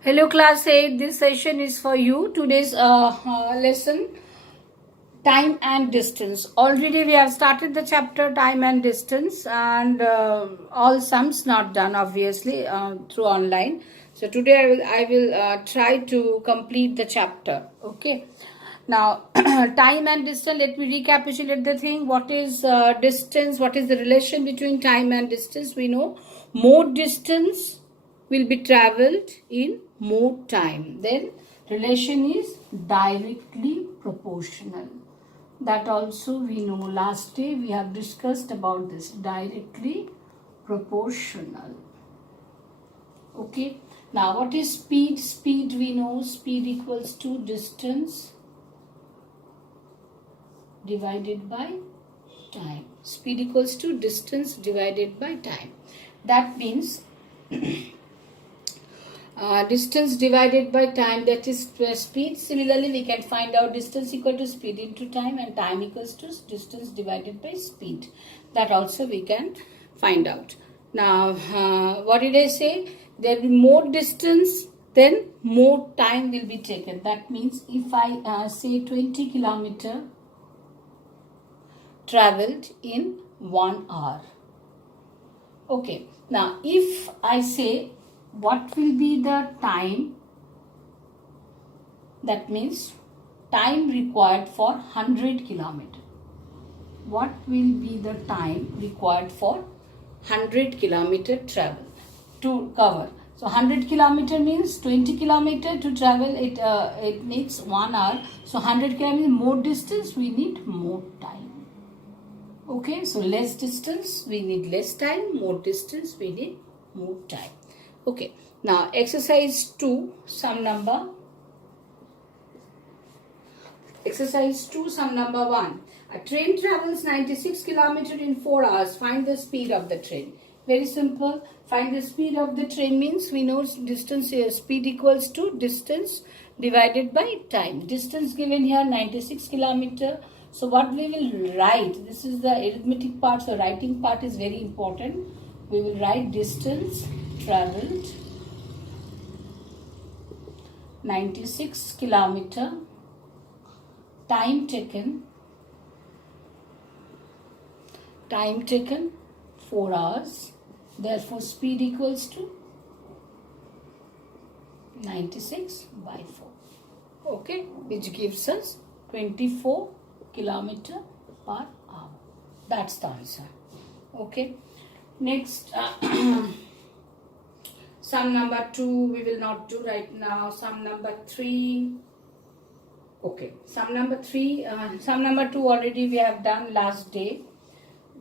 Hello class 8, this session is for you. Today's lesson, time and distance. Already we have started the chapter time and distance, and all sums not done obviously through online. So today I will try to complete the chapter. Okay. Now time and distance, let me recapitulate the thing. What is distance? What is the relation between time and distance? We know more distance will be traveled in more time. Then relation is directly proportional. That also we know. Last day we have discussed about this, directly proportional. Okay. Now what is speed? Speed we know, speed equals to distance divided by time. Speed equals to distance divided by time. That means distance divided by time, that is speed. Similarly, we can find out distance equal to speed into time, and time equals to distance divided by speed. That also we can find out. Now, what did I say? There will be more distance, then more time will be taken. That means if I say 20 kilometer traveled in 1 hour. Okay. Now, if I say what will be the time, that means time required for 100 kilometer. What will be the time required for 100 kilometer travel to cover? So 100 kilometer means 20 kilometer to travel, it needs 1 hour. So 100 kilometer more distance, we need more time. Okay, so less distance, we need less time. More distance, we need more time. Okay, now exercise 2, sum number. Exercise 2, sum number 1. A train travels 96 km in 4 hours. Find the speed of the train. Very simple. Find the speed of the train means we know distance here. Speed equals to distance divided by time. Distance given here 96 km. So what we will write, this is the arithmetic part, so writing part is very important. We will write distance traveled 96 kilometer, time taken 4 hours, therefore speed equals to 96 by 4. Okay, which gives us 24 kilometer per hour. That's the answer. Okay. Next, sum number 2 we will not do right now. Sum number 3. Okay. Sum number 3. Sum number 2 already we have done last day.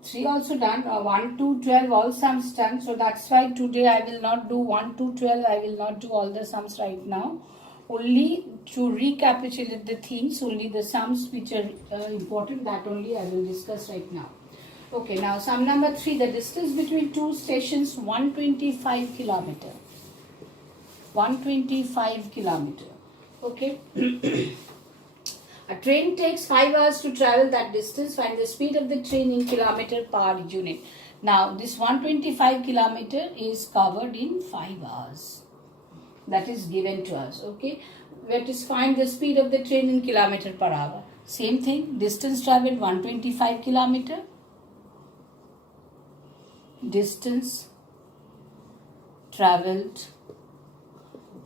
3 also done. 1 to 12 all sums done. So that's why today I will not do 1 to 12. I will not do all the sums right now. Only to recapitulate the things, only the sums which are important, that only I will discuss right now. Okay, now sum number 3, the distance between two stations 125 kilometer. 125 kilometer. Okay. A train takes 5 hours to travel that distance. Find the speed of the train in kilometer per unit. Now this 125 kilometer is covered in 5 hours. That is given to us. Okay, we have to find the speed of the train in kilometer per hour. Same thing, distance traveled 125 kilometer. Distance traveled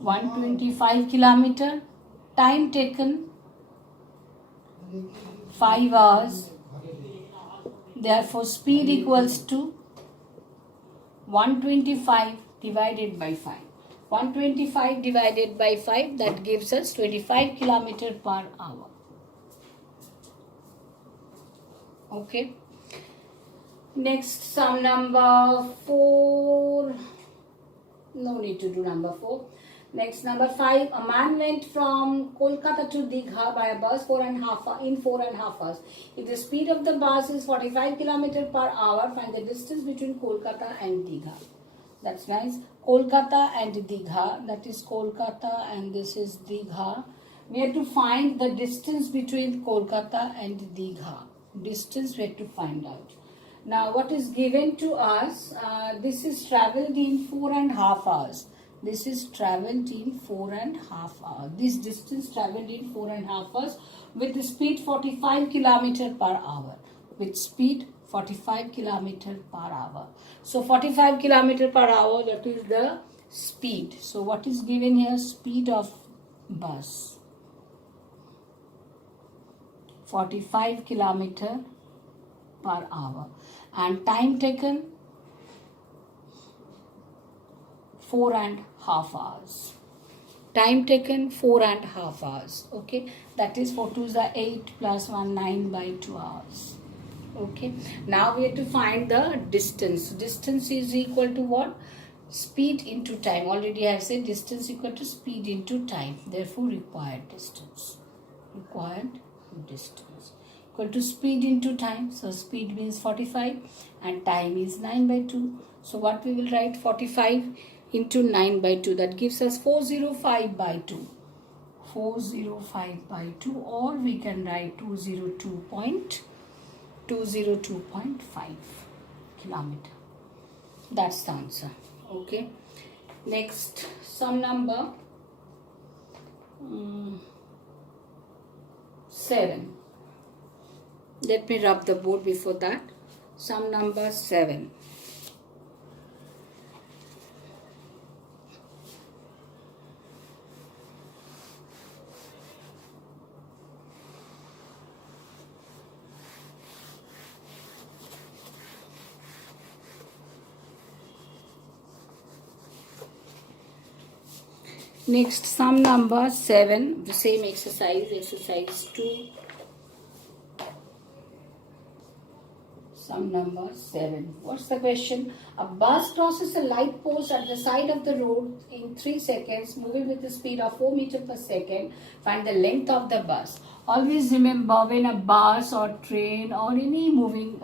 125 kilometer. Time taken 5 hours. Therefore, speed equals to 125 divided by 5. 125 divided by 5, that gives us 25 kilometer per hour. Okay. Next, sum number 4. No need to do number 4. Next, number 5. A man went from Kolkata to Digha by a bus in 4.5 hours. If the speed of the bus is 45 kilometer per hour, find the distance between Kolkata and Digha. That's nice. Kolkata and Digha, that is Kolkata and this is Digha. We have to find the distance between Kolkata and Digha. Distance we have to find out. Now what is given to us, this is travelled in 4.5 hours. This is traveled in 4.5 hours. This distance traveled in 4.5 hours with the speed 45 km per hour. With speed 45 km per hour. So 45 km per hour, that is the speed. So what is given here? Speed of bus. 45 km per hour. And time taken 4.5 hours. Time taken 4.5 hours. Okay, that is 4 2 is 8 plus 1 9 by 2 hours. Okay, now we have to find the distance. Distance is equal to what? Speed into time. Already I have said distance equal to speed into time. Therefore required distance. Required distance equal to speed into time. So speed means 45 and time is 9 by 2. So what we will write? 45 into 9 by 2. That gives us 405 by 2. 405 by 2, or we can write 202.5 kilometer. That's the answer. Okay. Next, sum number 7. Let me rub the board before that. Sum number 7. Next, sum number 7, the same exercise, exercise 2. Sum number 7. What's the question? A bus crosses a light post at the side of the road in 3 seconds, moving with a speed of 4 meters per second. Find the length of the bus. Always remember, when a bus or train or any moving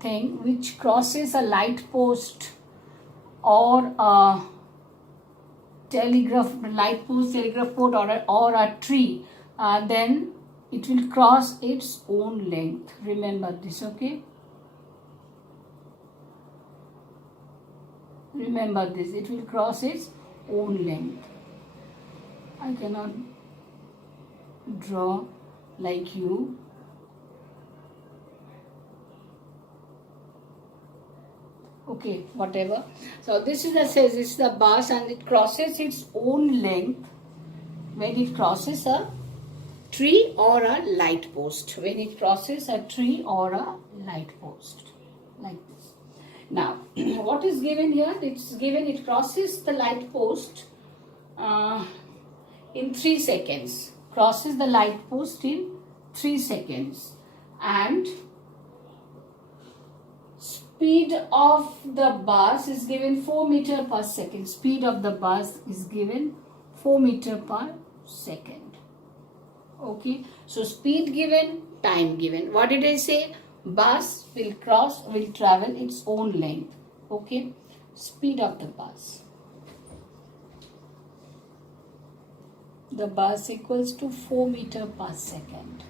thing which crosses a light post or a telegraph pole or a tree, then it will cross its own length. Remember this, okay? Remember this, it will cross its own length. I cannot draw like you. Okay, whatever. So this is the says it's the bus and it crosses its own length when it crosses a tree or a light post. When it crosses a tree or a light post, like this. Now, what is given here? It's given it crosses the light post in 3 seconds. Crosses the light post in 3 seconds, and speed of the bus is given 4 meters per second. Speed of the bus is given 4 meters per second. Okay, so speed given, time given. What did I say? Bus will travel its own length. Okay, speed of the bus. The bus equals to 4 meters per second.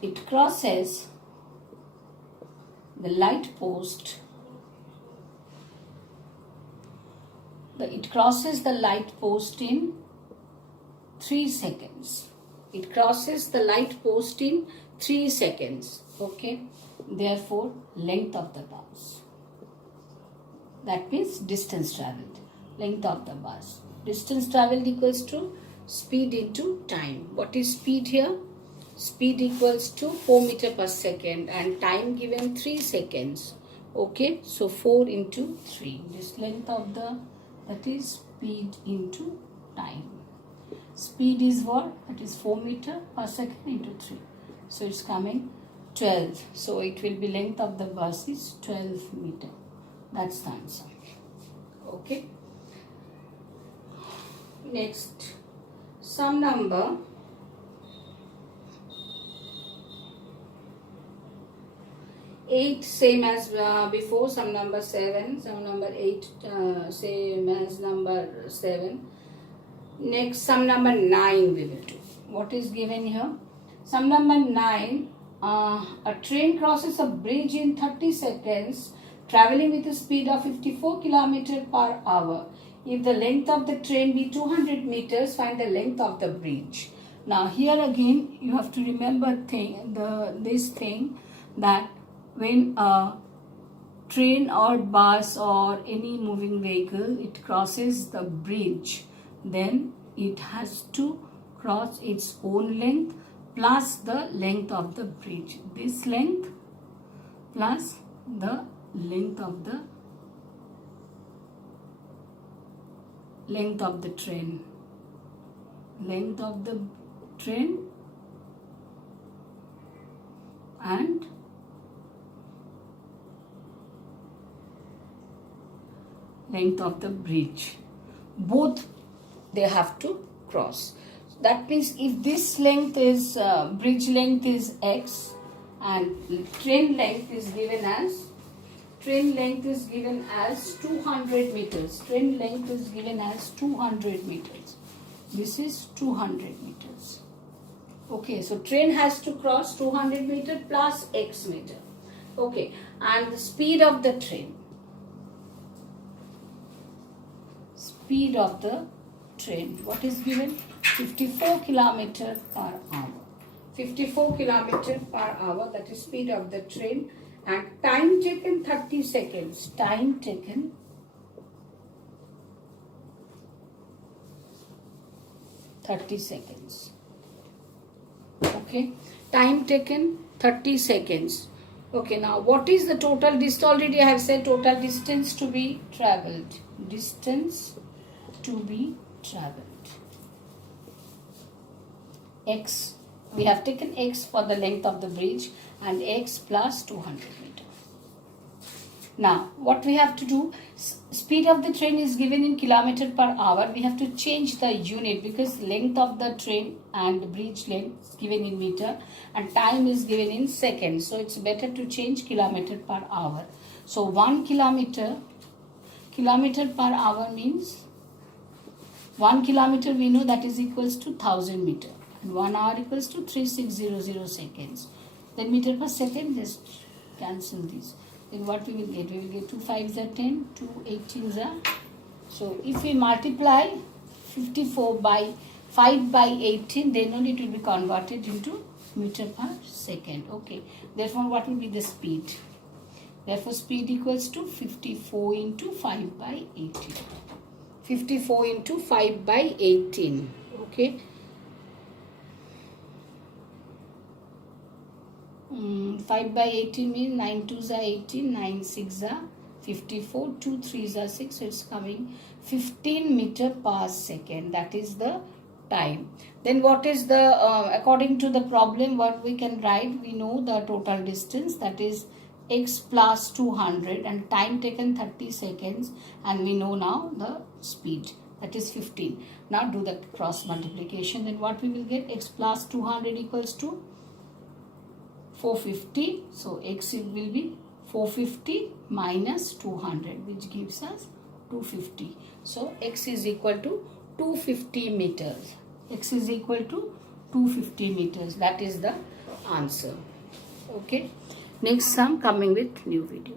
It crosses the light post. It crosses the light post in 3 seconds. It crosses the light post in 3 seconds. Okay. Therefore, length of the bus. That means distance traveled. Length of the bus. Distance traveled equals to speed into time. What is speed here? Speed equals to 4 meters per second and time given 3 seconds. Okay. So 4 into 3. This length of that is speed into time. Speed is what? That is 4 meters per second into 3. So it's coming 12. So it will be length of the bus is 12 meters. That's the answer. Okay. Next, sum number 8, same as before. Sum number 7. Sum number 8, same as number 7. Next, sum number 9 we will do. What is given here? Sum number 9, a train crosses a bridge in 30 seconds. traveling with a speed of 54 km per hour. If the length of the train be 200 meters, find the length of the bridge. Now here again you have to remember this thing that when a train or bus or any moving vehicle, it crosses the bridge, then it has to cross its own length plus the length of the bridge. This length plus the length of the train. Length of the train and length of the bridge. Both they have to cross. That means if this length is bridge length is x and train length is given as 200 meters. Train length is given as 200 meters. This is 200 meters. Okay, so train has to cross 200 meter plus x meter. Okay, and the speed of the train. Speed of the train. What is given? 54 km per hour. 54 km per hour, that is speed of the train, and time taken 30 seconds. Time taken 30 seconds. Okay, time taken 30 seconds. Okay, now what is the total distance? Already I have said total distance to be travelled. Distance to be travelled. X, we have taken x for the length of the bridge and x plus 200 meter. Now what we have to do, speed of the train is given in kilometer per hour. We have to change the unit because length of the train and bridge length is given in meter and time is given in seconds. So it's better to change kilometer per hour. So 1 kilometer per hour means 1 kilometer we know that is equals to 1000 meter. And 1 hour equals to 3600 seconds. Then meter per second, just cancel these. Then what we will get? We will get 2 5s are 10, 2 18s are. So if we multiply 54 by 5 by 18, then only it will be converted into meter per second. Okay. Therefore, what will be the speed? Therefore, speed equals to 54 into 5 by 18. 54 into 5 by 18. Okay. 5 by 18 means 9 2s are 18, 9 6s are 54, 2 3s are 6, so it's coming 15 meter per second. That is the time. Then what is the, according to the problem, what we can write? We know the total distance, that is x plus 200 and time taken 30 seconds, and we know now the speed, that is 15. Now do the cross multiplication. Then what we will get? X plus 200 equals to 450. So x will be 450 minus 200, which gives us 250. So x is equal to 250 meters. X is equal to 250 meters. That is the answer. Okay. Next sum coming with new video.